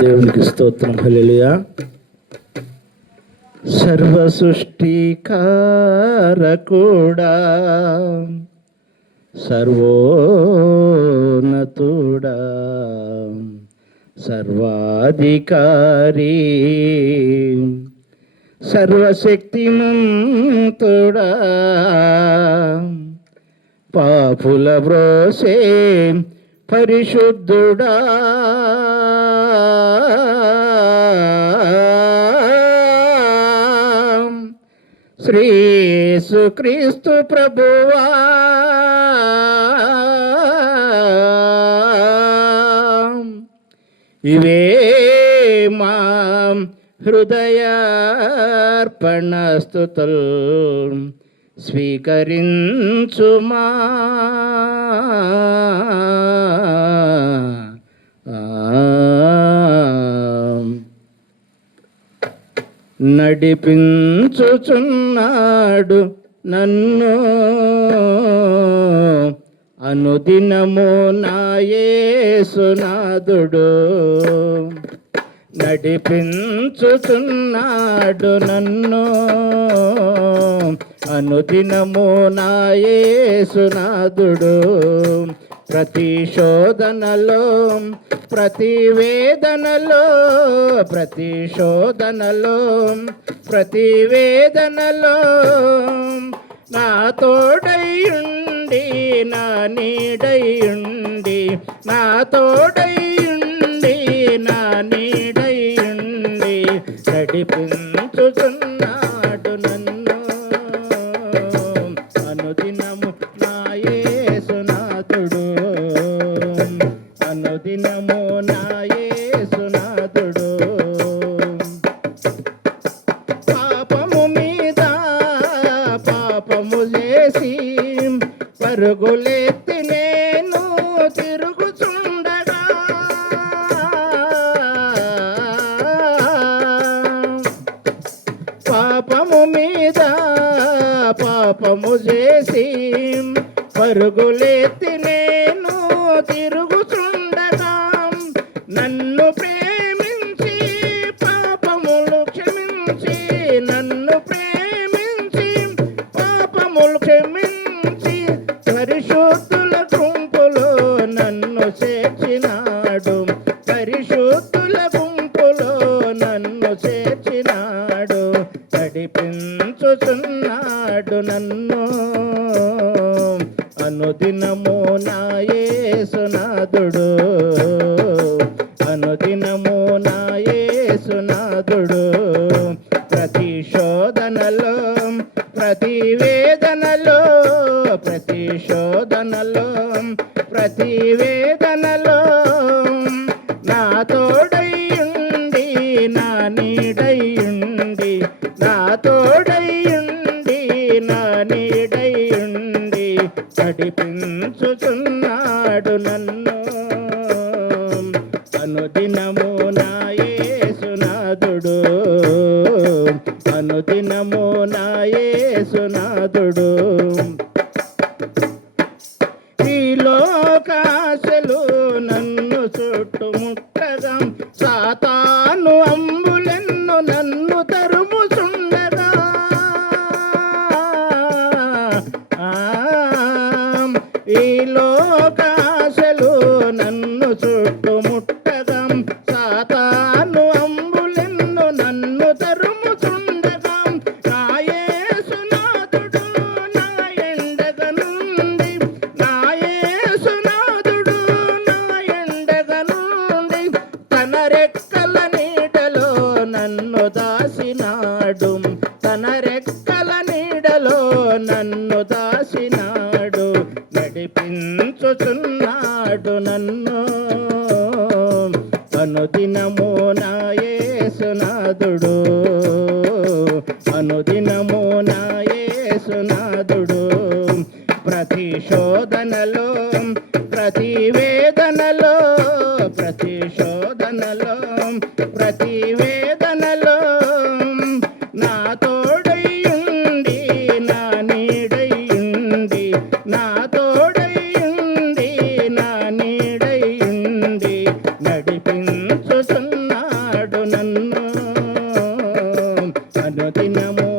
దేవునికి స్తోత్రం. హల్లెలూయా. సర్వ సృష్టికారకుడా, సర్వోన్నతుడా, సర్వాధికారి, సర్వశక్తిమంతుడా, పాపుల బ్రోసే పరిశుద్ధుడా, శ్రీ యేసుక్రీస్తు ప్రభువా, ఇవే మా హృదయార్పణ స్తుతులు స్వీకరించుమా. నడిపించుచున్నాడు నన్ను అనుదినము నా యేసునాథుడు, నడిపించుచున్నాడు నన్ను అనుదినము నా యేసునాథుడు. ప్రతి శోధనలో, ప్రతి వేదనలో, ప్రతి శోధనలో, ప్రతి వేదనలో నా తోడైయుండి, నా నీడైయుండి, నా తోడైయుండి, నా నీడైయుండి నడిపించుచున్నాడు నన్ను అనుదినము నా యేసునాథుడు, అనుదినము నా యేసునాథుడు. పాపము మీద పాపము చేసి పరుగులెత్తి నేను తిరుగుచుండగా, పాపము మీద పాపము చేసి పరుగులెత్తి నేను తిరుగుచుండగా, నన్ను ప్రేమించి పాపములు క్షమించి, నన్ను ప్రేమించి పాపములు క్షమించి పరిశుద్ధుల గుంపులో నన్ను చేర్చినాడు, పరిశుద్ధుల గుంపులో నన్ను చేర్చినాడు. నడిపించుచున్నాడు నన్ను అనుదినము నా యేసునాథుడు, అనుదినము నా యేసునాథుడు. ప్రతి శోధనలో, ప్రతి వేదనలో, ప్రతి శోధనలో, ప్రతి వేదనలో నా తోడైయుండి, నా నీడైయుండి, నా తోడైయుండి, నా నీడైయుండి నడిపించుచున్నాడు నన్ను అనుదినము నా యేసునాథుడు, అనుదినము నా యేసునాథుడు. ఈ లోకాశలు నన్ను చుట్టుముట్టగా, సాతాను అంబులెన్ను నన్ను తరుముచుండగా, ఈ లోకాశలు నన్ను చుట్టుముట్టగా, సాతాను అంబులెన్ను నన్ను తరుముచుండగా, నా యేసునాథుడు నా ఎండగ నుండి, నా యేసునాథుడు నా ఎండగ నుండి తన రెక్కల నీడలో నన్ను దాసినాడు, తన రెక్కల నీడలో నన్ను దాసినాడు. నడిపించుచున్నాడు నన్ను అనుదినము నా యేసునాథుడు, అనుదినము నా యేసునాథుడు. ప్రతి శోధనలో, ప్రతి వేదనలో, ప్రతి శోధనలో, ప్రతి వేదనలో నా తోడైయుండి, నా నీడైయుండి, నా తోడైయుండి, నా నీడైయుండి నడి నడిపించుచున్నాడు నన్ను అనుదినము